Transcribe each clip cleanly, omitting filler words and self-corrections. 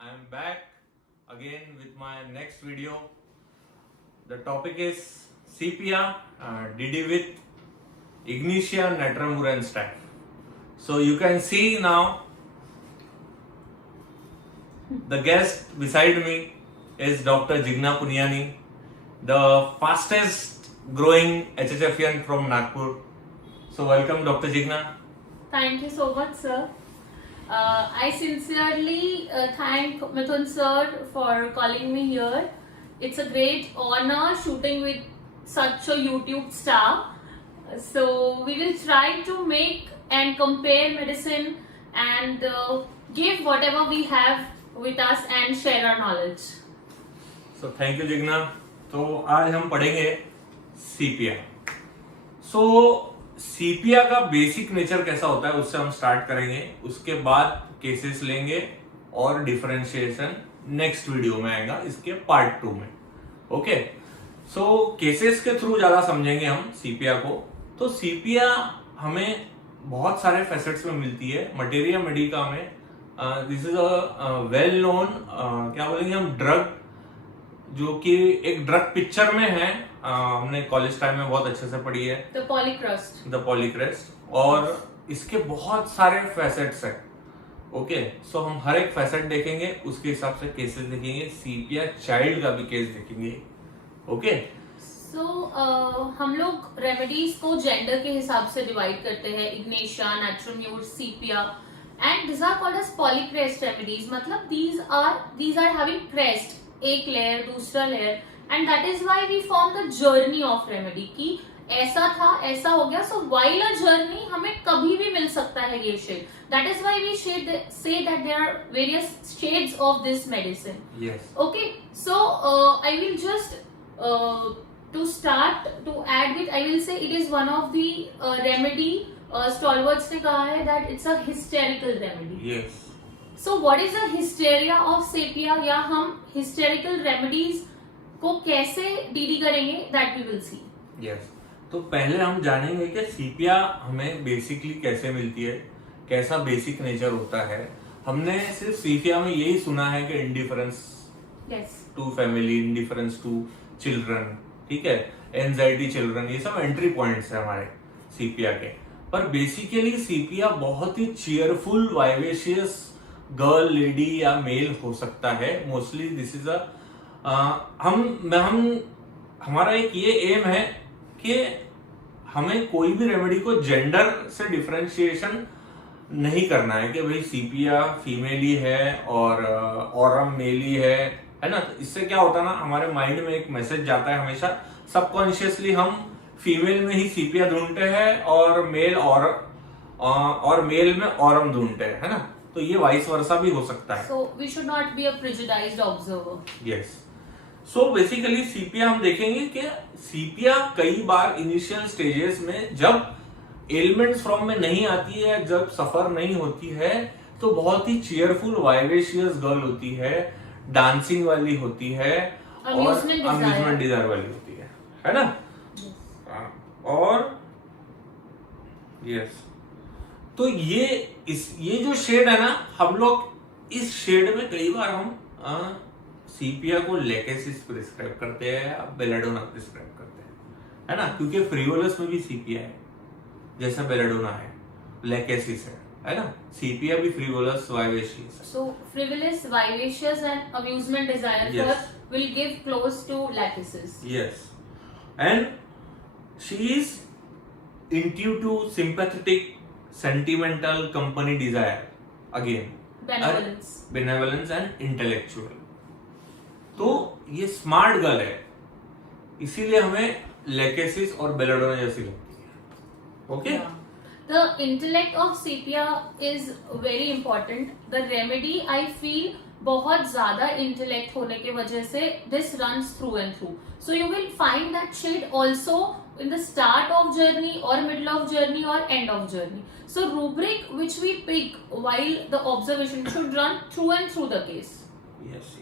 I am back again with my next video. The topic is sepia, DD with Ignatia, Natrum and Staph. So you can see now the guest beside me is Dr. Jigna Punyani, the fastest growing Hhfian from Nagpur. So welcome Dr. Jigna. Thank you so much, sir. I sincerely thank Mithun sir for calling me here. It's a great honor shooting with such a YouTube star. So we will try to make and compare medicine and give whatever we have with us and share our knowledge. So thank you Jigna. तो आज हम पढ़ेंगे सीपिया. सो सीपिया का basic nature कैसा होता है उससे हम स्टार्ट करेंगे. उसके बाद केसेस लेंगे और डिफरेंशिएशन नेक्स्ट वीडियो में आएगा इसके पार्ट 2 में. ओके. सो केसेस के थ्रू ज्यादा समझेंगे हम सीपिया को. तो सीपिया हमें बहुत सारे फैसेट्स में मिलती है. मटेरिया मेडिका में this is a well known क्या बोलेंगे हम ड्रग, जो कि एक ड्रग पिक्चर में है. हमने कॉलेज टाइम में बहुत अच्छे से पढ़ी है, द पॉलीक्रेस्ट. और इसके बहुत सारे फैसेट्स हैं. ओके. सो हम हर एक फैसेट देखेंगे, उसके हिसाब से केसेस देखेंगे. सीपिया चाइल्ड का भी केस देखेंगे. ओके. सो हम लोग रेमेडीज को जेंडर के हिसाब से डिवाइड करते हैं. Ignatia, natrum, sepia, and this are called as polychrest remedies. मतलब these are having crest, एक लेयर दूसरा layer, and that is why we form the journey of remedy की ऐसा था ऐसा हो गया. सो व्हाइल अ जर्नी हमें कभी भी मिल सकता है ये shade. That is why we say that there are various shades of this medicine. Yes. Okay. So I will just to start to add with I will say it is one of the remedy. Stalwarts ने कहा है that it's a hysterical remedy. Yes. So what is the hysteria of sepia, या हम hysterical remedies को कैसे डीडी करेंगे, that we will see. Yes. तो पहले हम जानेंगे कि सीपिया हमें बेसिकली कैसे मिलती है, कैसा बेसिक नेचर होता है. हमने सिर्फ सीपिया में यही सुना है कि indifference to family, indifference to children, ठीक है, एंजाइटी चिल्ड्रन, ये सब एंट्री पॉइंट्स है हमारे सीपिया के. पर बेसिकली सीपिया बहुत ही चीयरफुल वाइवेशियस गर्ल, लेडी या मेल हो सकता है. मोस्टली दिस इज हमारा एक ये एम है कि हमें कोई भी रेमेडी को जेंडर से डिफरेंशिएशन नहीं करना है कि भाई सीपिया फीमेल ही है और ऑरम मेल ही है ना. तो इससे क्या होता है ना, हमारे माइंड में एक मैसेज जाता है हमेशा सबकॉन्शियसली, हम फीमेल में ही सीपिया ढूंढते हैं और मेल में ऑरम ढूंढते हैं, है ना. तो ये वाइस वर्सा भी हो सकता है. So we should not be a prejudiced observer. Yes. So basically sepia हम देखेंगे कि सीपिया कई बार इनिशियल स्टेजेस में जब एलिमेंट्स फॉर्म में नहीं आती है, जब सफर नहीं होती है, तो बहुत ही चीयरफुल वाइवेशियस गर्ल होती है, डांसिंग वाली होती है और अम्यूजमेंट डिजायर वाली होती है ना. और यस. तो ये जो शेड है ना, हम लोग इस शेड में कई बार हम सीपिया को लेकेसिस प्रिस्क्राइब करते हैं या बेलाडोना प्रिस्क्राइब करते हैं, है ना, क्योंकि फ्रिवोलस में भी सीपिया है जैसा बेलाडोना है, लेकेसिस है ना. सीपिया भी फ्रिवोलस वाइवेशियस है. So frivolous, vivacious and amusement desire will give close to lachesis. Yes. And she is intuitive, sympathetic, sentimental, company desire. Again. Benevolence and intellectual. तो ये स्मार्ट गर्ल है, इसीलिए हमें लेकेसिस और बेलाडोना जैसी लगती है. Okay. The intellect of sepia is very important. The remedy I feel बहुत ज्यादा इंटेलेक्ट होने की वजह से this runs through and through. So you will find that shade also in the start of journey or middle of journey or end of journey. So rubric which we pick while the observation should run through and through the case. Yes.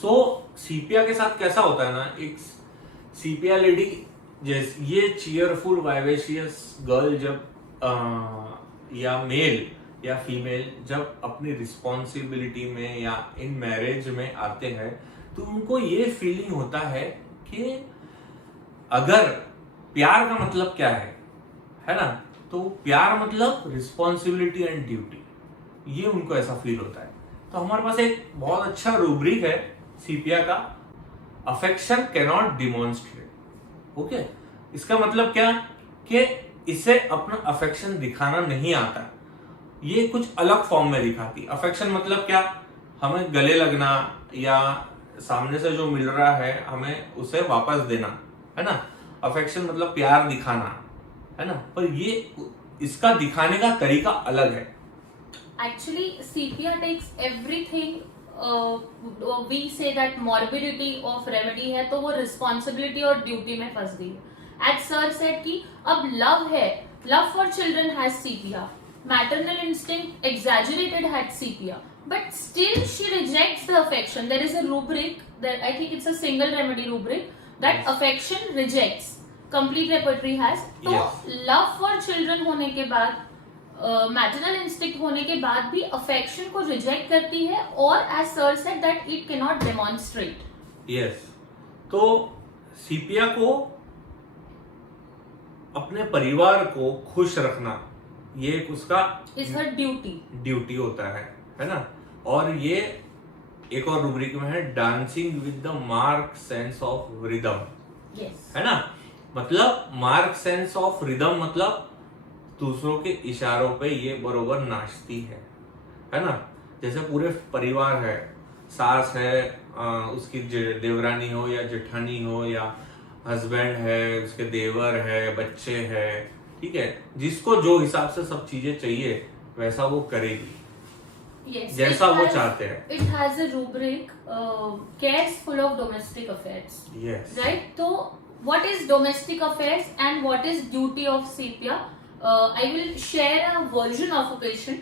So सीपिया के साथ कैसा होता है ना, एक सीपिया lady जैसे ये cheerful vivacious girl जब या मेल या फीमेल जब अपनी रिस्पॉन्सिबिलिटी में या इन मैरिज में आते हैं तो उनको ये फीलिंग होता है कि अगर प्यार का मतलब क्या है ना, तो प्यार मतलब रिस्पॉन्सिबिलिटी एंड ड्यूटी, ये उनको ऐसा फील होता है। तो हमारे पास एक बहुत अच्छा रूब्रिक है सीपिया का, अफेक्शन कैनॉट डिमॉन्स्ट्रेट। ओके, इसका मतलब क्या कि इसे अपना अफेक्शन दिखाना नहीं आता, ये कुछ अलग फॉर्म में दिखाती। अफेक्शन मतलब क्या, हमें गले लगना या सामने से जो मिल रहा है हमें उसे वापस देना, है ना। अफेक्शन मतलब प्यार दिखाना, है ना, पर ये इसका दिखाने का तरीका अलग है। Actually, sepia takes everything. We say that morbidity of remedy है तो वो responsibility और duty में फंस गई है। As sir said कि अब love है, love for children has sepia, maternal instinct exaggerated had sepia, but still she rejects the affection. There is a rubric that I think it's a single remedy rubric that Yes. affection rejects. Complete repertory has. तो Yes. love for children होने के बाद maternal instinct होने के बाद भी affection को reject करती है और as sir said that it cannot demonstrate. Yes, तो सीपिया को अपने परिवार को खुश रखना ये एक उसका इज हर ड्यूटी होता है ना। और ये एक और रूब्रिक में है dancing with the mark sense of rhythm, है ना। मतलब मार्क सेंस ऑफ रिदम मतलब दूसरों के इशारों पे ये बरोबर नाचती है ना। जैसे पूरे परिवार है, सास है, उसकी देवरानी हो या जेठानी हो, या हस्बैंड है, उसके देवर है, बच्चे है, ठीक है, जिसको जो हिसाब से सब चीजें चाहिए वैसा वो करेगी। yes, जैसा वो चाहते हैं। It has a rubric cares full of domestic affairs, yes, right. तो what is domestic affairs and what is duty of sepia? I will share a version of a patient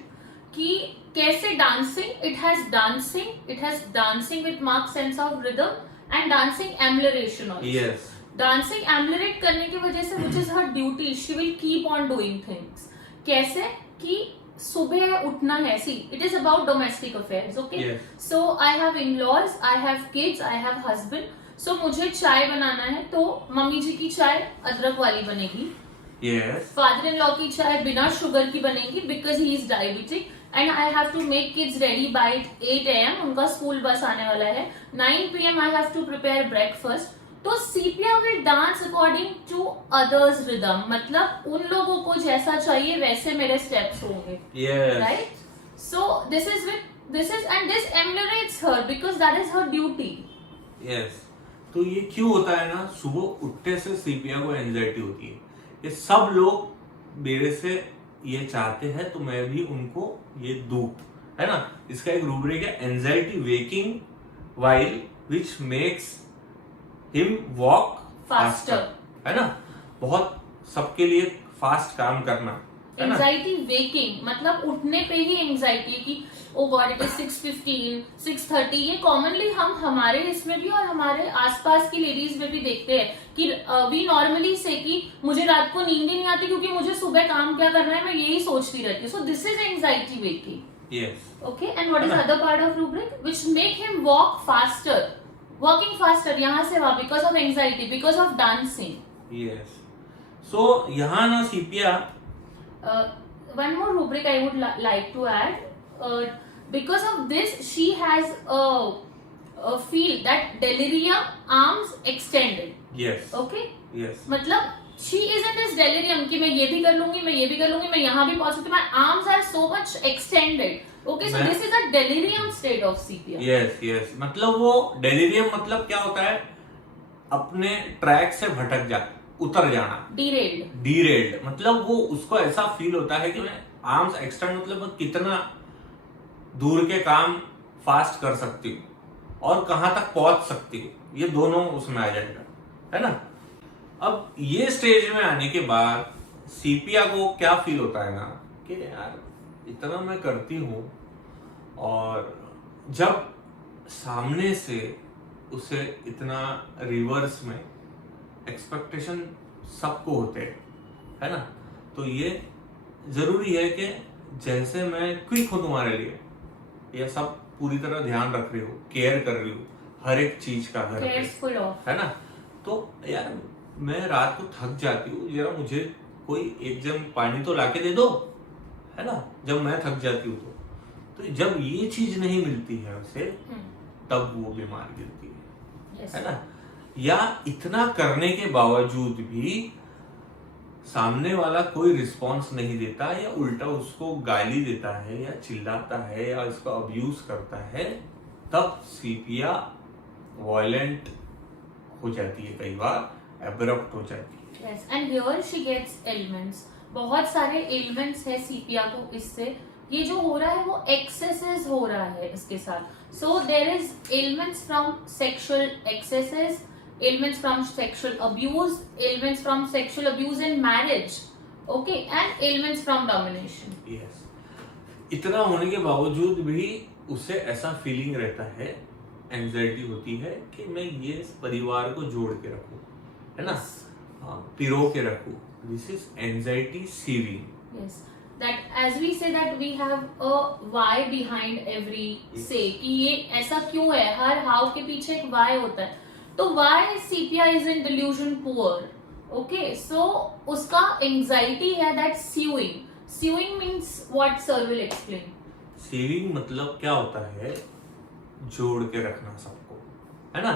कि कैसे dancing, it has dancing with marked sense of rhythm and dancing amelioration also. Yes. Dancing ameliorate करने की वजह से which is her duty, she will keep on doing things. कैसे कि सुबह उठना है, see it is about domestic affairs, okay? Yes. So I have in-laws, I have kids, I have husband. So मुझे चाय बनाना है तो मम्मी जी की चाय अदरक वाली बनेगी। Yes. फादर इन लॉ की चाय बिना शुगर की बनेगी because he is diabetic and I have to make kids ready by 8 AM, उनका स्कूल बस आने वाला है। 9 PM I have to prepare breakfast. तो sepia will dance according to others rhythm, मतलब उन लोगों को जैसा चाहिए वैसे मेरे स्टेप्स होंगे, right. So this is and this emulates her because that is her duty. Yes, तो ये क्यों होता है ना, सुबह उठने से सीपिया को एंजाइटी होती है, ये सब लोग मेरे से ये चाहते हैं तो मैं भी उनको ये दूं, है ना। इसका एक रूब्रिक है anxiety waking while which makes him walk faster, है ना। बहुत सबके लिए फास्ट काम करना, एंजाइटी वेकिंग मतलब उठने पे ही एंजाइटी है कि ओ गॉड इट इज 6:15, 6:30। ये कॉमनली हम हमारे इसमें भी और हमारे आसपास की लेडीज में भी देखते हैं कि वी नॉर्मली से कि मुझे रात को नींद ही नहीं आती क्योंकि मुझे सुबह काम क्या करना है, मैं यही सोचती रहती हूँ। So this is anxiety waking. Yes, okay, and what is other part of rubric which make him walk faster, walking faster यहाँ से वहां because of anxiety, because of dancing. Yes, so यहाँ ना सीपिया one more rubric I would like to add. Because of this, she has a feel that delirium, arms extended. Yes. Okay. Yes. मतलब she is in this delirium कि मैं ये भी कर लूंगी, मैं ये भी कर लूंगी, मैं यहाँ भी पहुंच सकती हूँ. My arms are so much extended. Okay, so this is a delirium state of sepia. Yes, yes. मतलब वो delirium मतलब क्या होता है, अपने ट्रैक से भटक जा, उतर जाना, डीरेल्ड मतलब वो उसको ऐसा फील होता है कि मैं आर्म्स एक्सटेंड मतलब मैं कितना दूर के काम फास्ट कर सकती हूँ और कहां तक पहुंच सकती हूँ, ये दोनों उसमें आ जाएगा, है ना। अब ये स्टेज में आने के बाद सीपिया को क्या फील होता है ना कि यार इतना मैं करती हूँ और जब सामने से उसे इतना रिवर्स में एक्सपेक्टेशन सबको होते हैं, है ना। तो ये जरूरी है कि जैसे मैं क्विक हूं तुम्हारे लिए, या सब पूरी तरह ध्यान रख रही हो, केयर कर रही हो हर एक चीज का घर पे, है ना। तो यार मैं रात को थक जाती हूँ, जरा मुझे कोई एक जम पानी तो लाके दे दो, है ना, जब मैं थक जाती हूँ तो जब ये चीज नहीं मिलती है उसे, तब वो बीमार गिरती है ना। या इतना करने के बावजूद भी सामने वाला कोई रिस्पॉन्स नहीं देता, या उल्टा उसको गाली देता है या चिल्लाता है या उसको अब्यूज करता है, तब सीपिया वायलेंट हो जाती है, कई बार एब्रप्ट हो जाती है। Yes, and here she gets ailments. बहुत सारे ailments है सीपिया को, इससे ये जो हो रहा है वो excesses हो रहा है इसके साथ. So there is ailments from sexual excesses, ailments from sexual abuse in marriage, okay, and ailments from domination. Yes. इतना होने के बावजूद भी उसे ऐसा फीलिंग रहता है, एंजाइटी होती है कि मैं ये परिवार को जोड़ के रखूं, है ना, पिरो के रखूं. This is anxiety sieving. Yes. That as we say that we have a why behind every say, कि ये ऐसा क्यों है, हर हाव के पीछे एक why होता है. तो why Sepia is in delusion poor, okay, so उसका anxiety है that sewing means what sir will explain. Sieving मतलब क्या होता है, जोड़ के रखना सबको, है ना,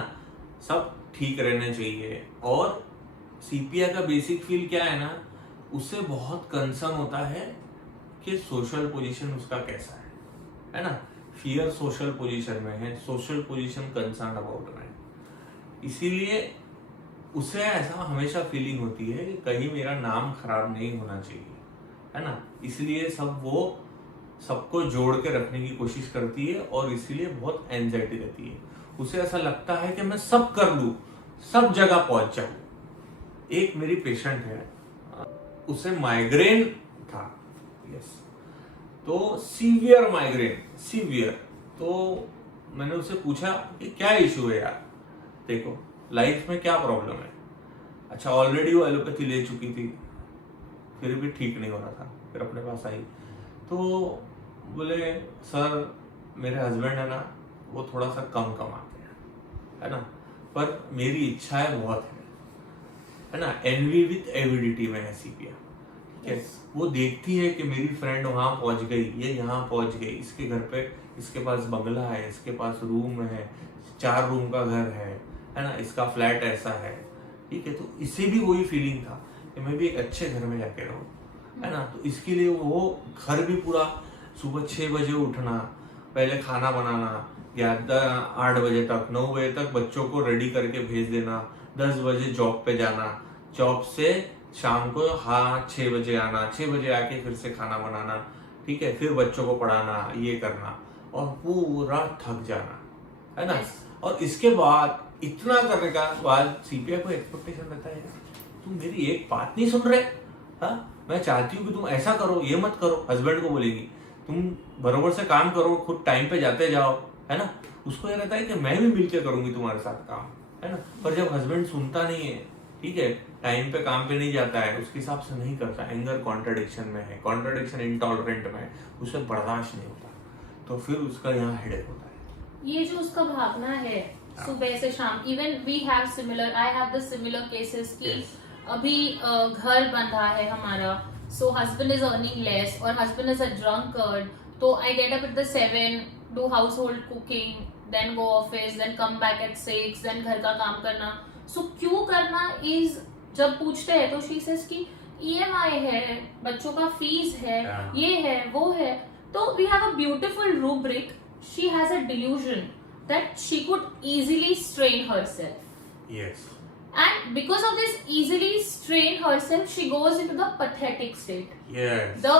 सब ठीक रहने चाहिए. और सीपिया का बेसिक फील क्या है ना, उससे बहुत कंसर्न होता है कि सोशल पोजीशन उसका कैसा है ना. फियर सोशल पोजीशन में है, सोशल पोजीशन कंसर्न अबाउट में, इसीलिए उसे ऐसा हमेशा फीलिंग होती है कि कहीं मेरा नाम खराब नहीं होना चाहिए, है ना. इसलिए वो सबको जोड़ के रखने की कोशिश करती है और इसीलिए बहुत एंजाइटी रहती है. उसे ऐसा लगता है कि मैं सब कर लूं, सब जगह पहुंच जाऊं. एक मेरी पेशेंट है, उसे माइग्रेन था, यस, तो सीवियर माइग्रेन, सीवियर. तो मैंने उसे पूछा कि क्या इशू है यार, देखो लाइफ में क्या प्रॉब्लम है. अच्छा, ऑलरेडी वो एलोपैथी ले चुकी थी, फिर भी ठीक नहीं हो रहा था, फिर अपने पास आई. तो बोले सर मेरे हस्बैंड है ना, वो थोड़ा सा कम कमाते हैं, है ना, पर मेरी इच्छाएं बहुत है ना. एनवी विथ एविडिटी में है सीपिया, ठीक है. वो देखती है कि मेरी फ्रेंड वहां पहुंच गई, ये यहाँ पहुंच गई, इसके घर पे, इसके पास बंगला है, इसके पास रूम है, 4 रूम का घर है ना, इसका फ्लैट ऐसा है, ठीक है. तो इसे भी वही फीलिंग था कि मैं भी एक अच्छे घर में जाके रहूं, है ना. तो इसके लिए वो घर भी पूरा सुबह 6 बजे उठना, पहले खाना बनाना, 8 बजे तक, 9 बजे तक बच्चों को रेडी करके भेज देना, 10 बजे जॉब पे जाना, जॉब से शाम को 6 बजे आना, 6 बजे आके फिर से खाना बनाना, ठीक है, फिर बच्चों को पढ़ाना, ये करना, और पूरा थक जाना, है ना. और इसके बाद इतना करने का बाद सीपीआई को एक्सपेक्टेशन रहता है, तुम मेरी एक बात नहीं सुन रहे, मैं चाहती हूँ कि तुम ऐसा करो, ये मत करो. हस्बैंड को बोलेगी तुम बरोबर से काम करो, खुद टाइम पे जाते जाओ, है ना. उसको ये रहता है कि मैं भी मिलकर करूंगी तुम्हारे साथ काम, है ना. पर जब हस्बैंड सुनता नहीं है, ठीक है, टाइम पे काम पे नहीं जाता है, उसके हिसाब से नहीं करता, एंगर कॉन्ट्रडिक्शन में है, कॉन्ट्रडिक्शन इंटॉलरेंट में, उसे बर्दाश्त नहीं होता, तो फिर उसका यहाँ हेडेक होता है. ये जो उसका भागना है सुबह से शाम, even we have similar, I have the similar cases की अभी घर बन रहा है हमारा, so husband is earning less or husband is a drunkard, तो I get up at the 7, do household cooking, then go office, then come back at 6, then घर का काम करना. So क्यों करना is, जब पूछते हैं तो she says कि EMI है, बच्चों का फीस है, ये है, वो है. तो we have a beautiful rubric. She has a delusion that she could easily strain herself. Yes. And because of this easily strain herself, she goes into the pathetic state. Yes. The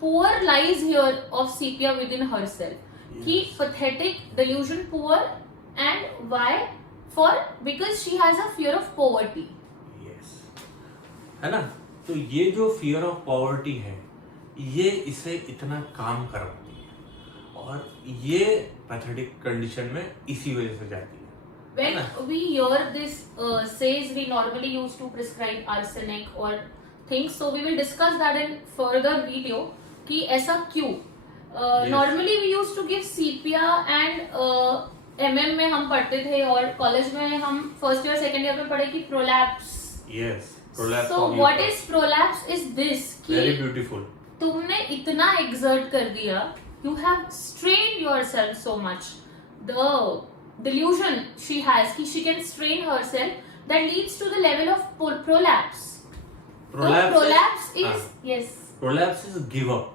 poor lies here of Sepia within herself. Yes. Ki pathetic, delusion, poor, and why? Because she has a fear of poverty. Yes. है ना. तो ये जो fear of poverty है, ये इसे इतना काम करवाती है, और ये pathetic condition में इसी वजह से जाती है. When we hear this says, we normally used to prescribe arsenic or things, so we will discuss that in further video. कि ऐसा क्यों. Normally we use to give sepia and MM में हम पढ़ते थे और कॉलेज में हम फर्स्ट ईयर सेकंड ईयर में पढ़े कि prolapse. Yes, prolapse. So what is prolapse is this कि वेरी ब्यूटीफुल. तुमने इतना एक्सर्ट कर दिया, you have strain yourself so much. The delusion she has कि she can strain herself that leads to the level of prolapse. Prolapse is yes. Prolapse is give up.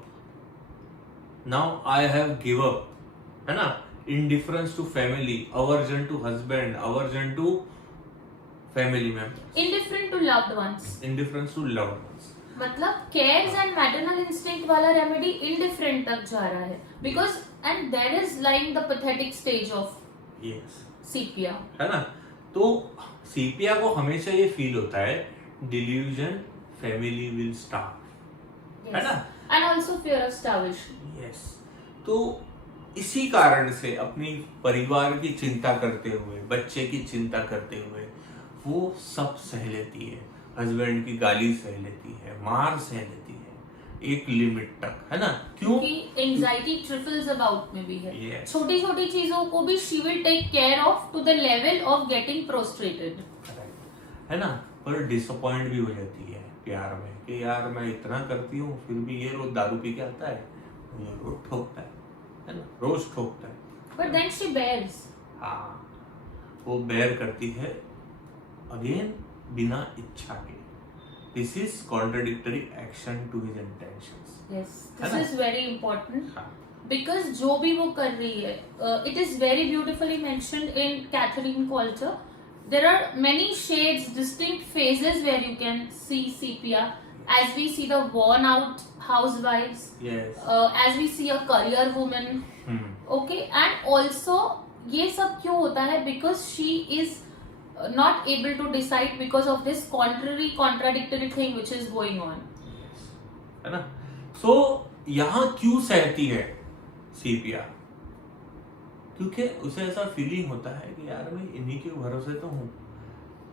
Now I have give up, है ना? Indifference to family, aversion to husband, aversion to family members. Indifferent to loved ones. Indifference to loved ones. मतलब cares and maternal instinct वाला remedy indifferent तक जा रहा है because and there is lying the pathetic stage of yes. सीपिया, है ना? तो sepia को हमेशा ये फील होता है डिल्यूजन, फैमिली विल स्टार्व, है ना? And also fear of starvation. Yes. तो इसी कारण से अपनी परिवार की चिंता करते हुए, बच्चे की चिंता करते हुए वो सब सह लेती है. हस्बैंड की गाली सह लेती है, मार सह लेती है एक लिमिट तक, है ना? क्यों? कि एंजाइटी ट्रिफल्स अबाउट में भी है. yes. छोटी छोटी चीजों को भी she will take care of to the level of getting prostrated, है ना? पर डिसअपॉइंट भी हो जाती है प्यार में कि यार मैं इतना करती हूँ फिर भी ये रोज दारू पी के आता है, मुझे रोज ठोकता है ना? रोज ठोकता है. But then she bears. हाँ, वो बेयर करती है अगेन बिना इच्छा के. This is contradictory action to his intentions. Yes, this is very important. हाँ. Because जो भी वो कर रही है, it is very beautifully mentioned in Catherine culture. There are many shades, distinct phases where you can see sepia. As we see the worn out housewives. Yes. As we see a career woman. Okay, and also ये सब क्यों होता है? Because she is not able to decide because of this contradictory thing which is going on. Yes. है ना? So यहाँ क्यों सहती है सीपिया? क्योंकि उसे ऐसा फीलिंग होता है कि यार मैं इन्हीं के भरोसे तो हूँ.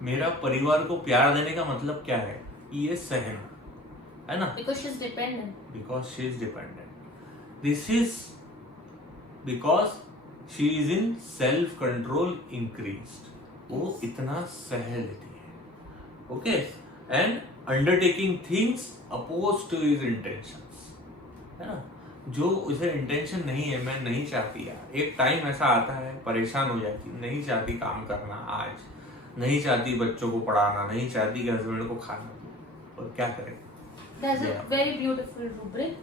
मेरा परिवार को प्यार देने का मतलब क्या है? ये सहना, है ना? Because she is dependent. Because she is dependent. This is because she is in self control increased. वो इतना सह लेती है. Okay. And undertaking things opposed to his intentions, है ना? जो उसे इंटेंशन नहीं है, मैं नहीं चाहती यार. एक टाइम ऐसा आता है परेशान हो जाती, नहीं चाहती काम करना आज, नहीं चाहती बच्चों को पढ़ाना, नहीं चाहती कि हस्बैंड को खाना दो, और क्या करें? There's a very beautiful rubric.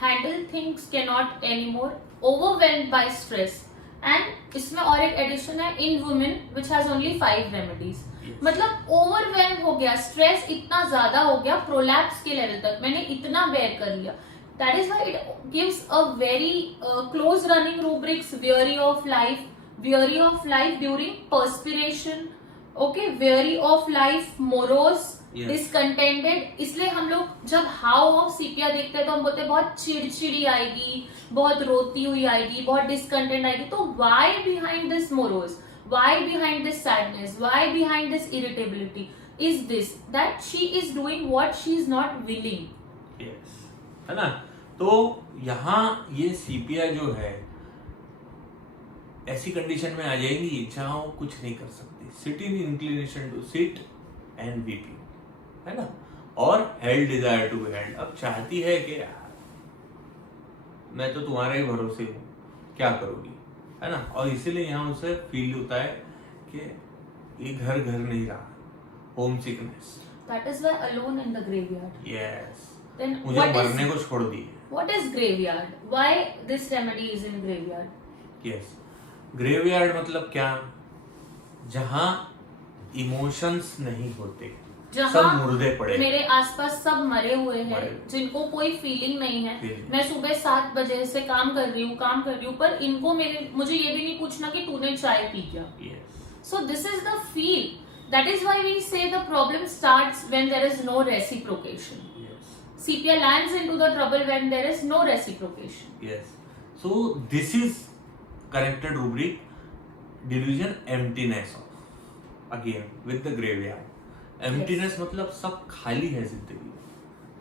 Handle things cannot anymore, overwhelmed by stress. And इसमें और एक एडिशन है in women which has only 5 remedies. मतलब overwhelmed हो गया, stress इतना ज्यादा हो गया, prolapse के लेवल तक मैंने इतना bear कर लिया. That is why it gives a very close running rubrics. Weary of life during perspiration. Okay, weary of life, morose, discontented. इसलिए हम लोग जब हाउ ऑफ सीपिया देखते हैं तो हम बोलते हैं बहुत चिड़चिड़ी आएगी, बहुत रोती हुई आएगी, बहुत डिसकंटेंट आएगी. तो why behind this morose, why behind this sadness, why behind this irritability is this that she is doing what she is not willing. Yes, है ना? तो यहाँ ये सीपिया जो है ऐसी कंडीशन में आ जाएंगी जहां वो कुछ नहीं कर सकती. Sit in inclination to sit and weeping, है ना? और held desire to be held. अब चाहती है कि यार मैं तो तुम्हारे ही भरोसे हूँ, क्या करोगी, है ना? और इसीलिए यहाँ उसे फील होता है कि ये घर नहीं रहा, home sickness. That is why alone in the graveyard. Yes. Then मुझे मरने को छोड़ दिए. What is graveyard? Why this remedy is in graveyard? Yes, graveyard मतलब क्या? जहां इमोशंस नहीं होते, सब मुर्दे पड़े, मेरे आसपास सब मरे हुए हैं, जिनको कोई फीलिंग नहीं है. मैं सुबह 7 बजे से काम कर रही हूँ, पर इनको मुझे ये भी नहीं पूछना कि तूने चाय पी क्या. So this is the feel. That is why we say the problem starts when there is no reciprocation. Sepia lands into the trouble when there is no reciprocation. Yes. So this is corrected rubric. Delusion, emptiness of, again with the graveyard. Emptiness मतलब सब खाली है जिंदगी,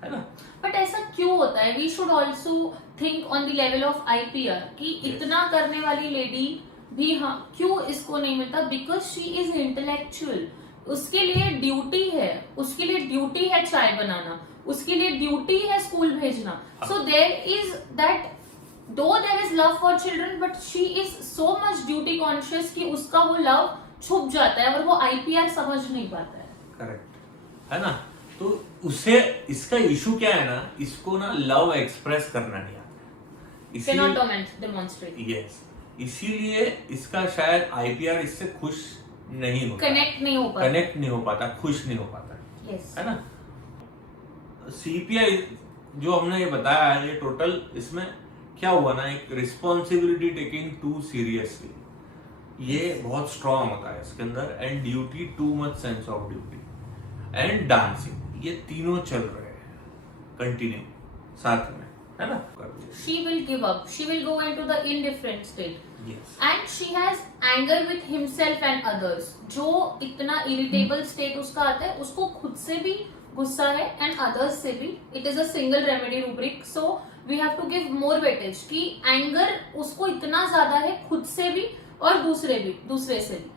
है ना? But ऐसा क्यों होता है, we should also think on the level of IPR कि इतना करने वाली लेडी भी हाँ क्यों इसको नहीं मिलता, बिकॉज शी इज इंटेलेक्चुअल, उसके लिए ड्यूटी है, उसके लिए ड्यूटी है चाय बनाना, उसके लिए ड्यूटी है स्कूल भेजना. So there is that, though there is love for children, but she is so much duty conscious कि उसका वो लव छुप जाता है और वो IPR समझ नहीं पाता है. करेक्ट है ना. तो उसे इसका इशू क्या है ना, इसको ना लव एक्सप्रेस करना नहीं आता, डेमोन्स्ट्रेट. यस, इसीलिए इसका शायद IPR इससे खुश नहीं होता, कनेक्ट नहीं हो पाता, खुश नहीं हो पाता. yes. है ना. CPI जो हमने ये बताया है, ये टोटल इसमें क्या हुआ ना, एक रिस्पॉन्सिबिलिटी टेकिंग टू सीरियसली, ये बहुत स्ट्रांग होता है इसके अंदर, and duty, too much sense of duty, and dancing, ये तीनों चल रहे हैं कंटिन्यू साथ में, है ना. She will give up, she will go into the indifferent state. Yes. And she has anger with himself and others. जो इतना irritable state उसका आता है, उसको खुद से भी गुस्सा है and others से भी. It is a single remedy rubric, so we have to give more weightage कि anger उसको इतना ज्यादा है खुद से भी और दूसरे से भी.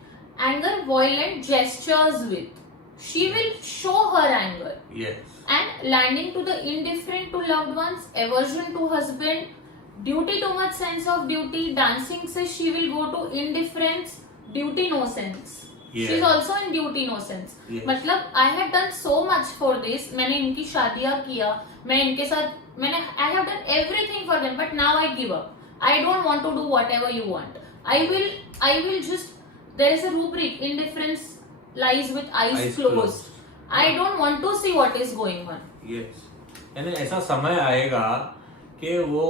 Anger, violent gestures with. She will show her anger. Yes. And landing to the indifferent to loved ones, aversion to husband, duty, too much sense of duty, dancing से she will go to indifference, duty no sense. Yes. She is also in duty no sense. Yes. मतलब I have done so much for this. मैंने इनकी शादियां किया, मैं इनके साथ I have done everything for them, but now I give up. I don't want to do whatever you want. I will just, there is a rubric, indifference lies with eyes closed. I don't want to see what is going on. Yes. यानी ऐसा समय आएगा कि वो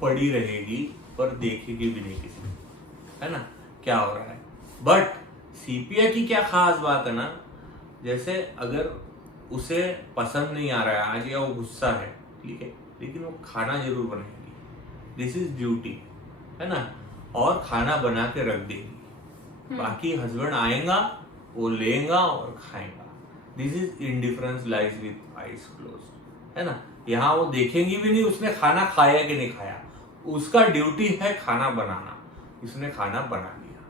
पड़ी रहेगी पर देखेगी भी नहीं किसी, है ना, क्या हो रहा है. बट CPI की क्या खास बात है ना, जैसे अगर उसे पसंद नहीं आ रहा है आज या वो गुस्सा है, ठीक है, लेकिन वो खाना जरूर बनाएगी, दिस इज ड्यूटी, है ना, और खाना बना के रख देगी, बाकी हस्बैंड आएगा वो लेगा और खाएगा. This is indifference lies with eyes close, है ना. यहाँ वो देखेंगी भी नहीं उसने खाना खाया कि नहीं खाया, उसका ड्यूटी है खाना बनाना, इसने खाना बना लिया,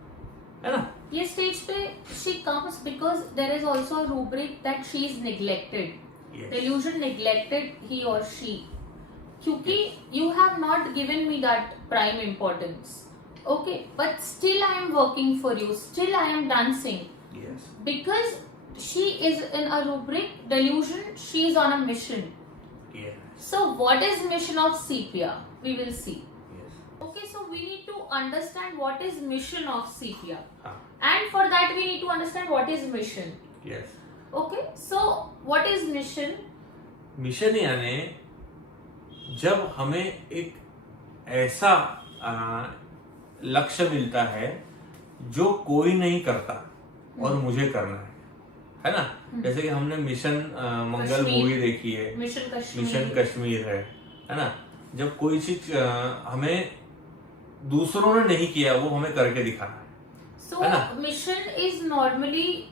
है ना. ये स्टेज पे she comes because there is also a rubric that she is neglected. Yes. Delusion, neglected he or she, क्योंकि you have not given me that prime importance. Okay, but still I am working for you, still I am dancing. Yes. Because she is in a rubric delusion, she is on a mission. Yes. So what is mission of Sepia? We will see. Yes. Okay, so we need to understand what is mission of Sepia. हाँ. And for that we need to understand what is mission. Yes. Okay, so what is mission? Mission यानी जब हमें एक ऐसा लक्ष्य मिलता है जो कोई नहीं करता और मुझे करना है ना. जैसे कि हमने मिशन मंगल मूवी देखी है, मिशन कश्मीर है ना. जब कोई चीज हमें दूसरों ने नहीं किया वो हमें करके दिखाना है. So mission is normally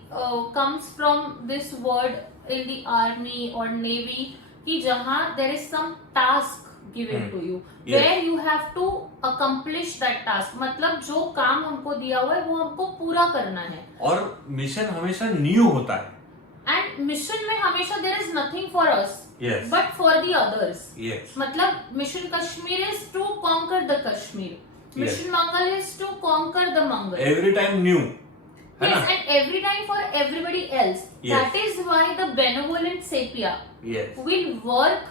comes from this word in the army or navy कि जहाँ there is some task given to you, where you have to accomplish that task. मतलब जो काम हमको दिया हुआ है वो हमको पूरा करना है. और मिशन हमेशा न्यू होता है. And mission में हमेशा there is nothing for us, yes, but for the others. Yes. मतलब mission Kashmir is to conquer the Kashmir. Mission Yes. Mangal is to conquer the Mangal. Every time new. Yes, and every time for everybody else. Yes. That is why the benevolent Sepia Yes. will work,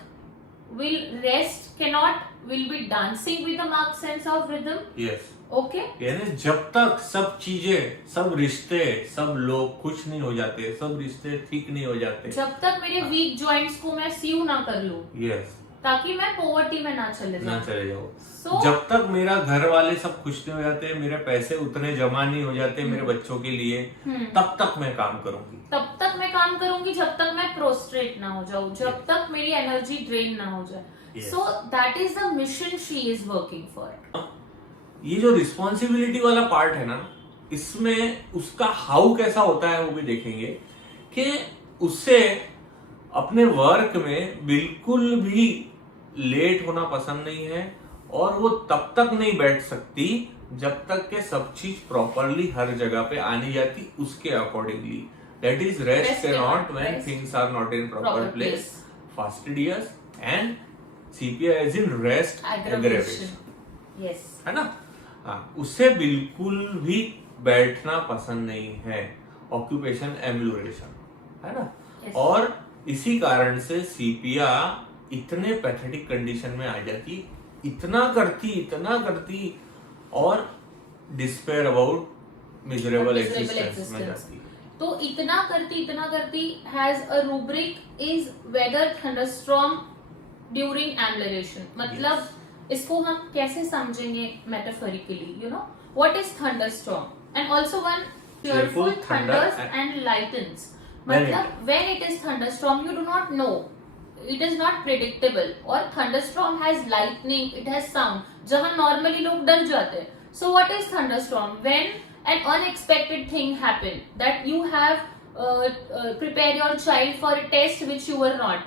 will rest, will be dancing with a marked sense of rhythm. Yes. Okay. यानी जब तक सब चीजें, सब रिश्ते, सब लोग खुश नहीं हो जाते, सब रिश्ते ठीक नहीं हो जाते, जब तक मेरे वीक जॉइंट्स को मैं सीव ना कर लूं, yes, ताकि मैं पॉवर्टी में ना चले जाओ. जब तक मेरा घर वाले सब खुश नहीं हो जाते, मेरे पैसे उतने जमा नहीं हो जाते मेरे बच्चों के लिए, तब तक मैं काम करूंगी. जब तक मैं प्रोस्ट्रेट ना हो जाऊं, जब तक मेरी एनर्जी ड्रेन ना हो जाए. So that is the mission she is working for. ये जो रिस्पॉन्सिबिलिटी वाला पार्ट है ना, इसमें उसका हाउ कैसा होता है वो भी देखेंगे कि उससे अपने वर्क में बिल्कुल भी लेट होना पसंद नहीं है और वो तब तक नहीं बैठ सकती जब तक के सब चीज प्रॉपरली हर जगह पे आनी जाती उसके accordingly. That is rest not when things are not in proper place. Fastidious and sepia is in rest aggravation. Yes, है ना. हाँ, उससे बिल्कुल भी बैठना पसंद नहीं है. ऑक्यूपेशन एम्लुरेशन, है ना. yes. और इसी कारण से सीपिया इतने पैथेटिक कंडीशन में आ जाती, इतना करती और डिस्पेयर अबाउट मिजरेबल एग्जिस्टेंस में जाती. तो इतना करती has a rubric is weather thunderstorm during amelioration. मतलब इसको हम कैसे समझेंगे metaphorically, you know what is thunderstorm and also one fearful thunders and lightens. मतलब when it is thunderstorm you do not know, it is not predictable. और thunderstorm has lightning, it has sound. जहाँ normally लोग डर जाते हैं. So what is thunderstorm? When an unexpected thing happen that you have prepared your child for a test which you were not.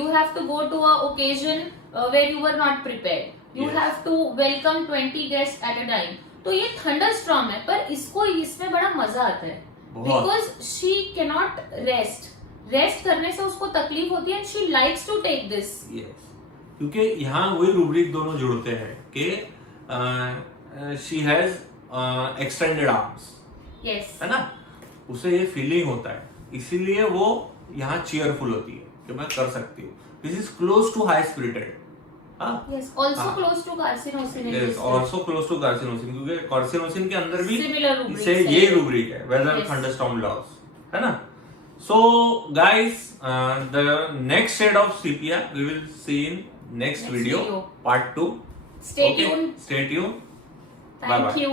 You have to go to a occasion where you were not prepared. You have to welcome 20 guests at a time. तो ये thunderstorm है, पर इसको इसमें बड़ा मजा आता है बिकॉज शी कैनॉट रेस्ट करने से उसको तकलीफ होती है and she likes to take this. क्योंकि यहाँ वही रूब्रिक दोनों जुड़ते हैं कि she has extended arms. Yes, है ना. उसे ये फीलिंग होता है, इसीलिए वो यहाँ चीयरफुल होती है कि मैं कर सकती हूँ. This is close to high spirited. Yes, also close to carcinosin. Yes, also close to carcinosin, क्योंकि carcinosin के अंदर भी से ये रूब्रिक है, weather thunderstorm laws, है ना. So guys, the next shade of sepia we will see in next video, part 2. Stay tuned. Stay tuned. Thank you.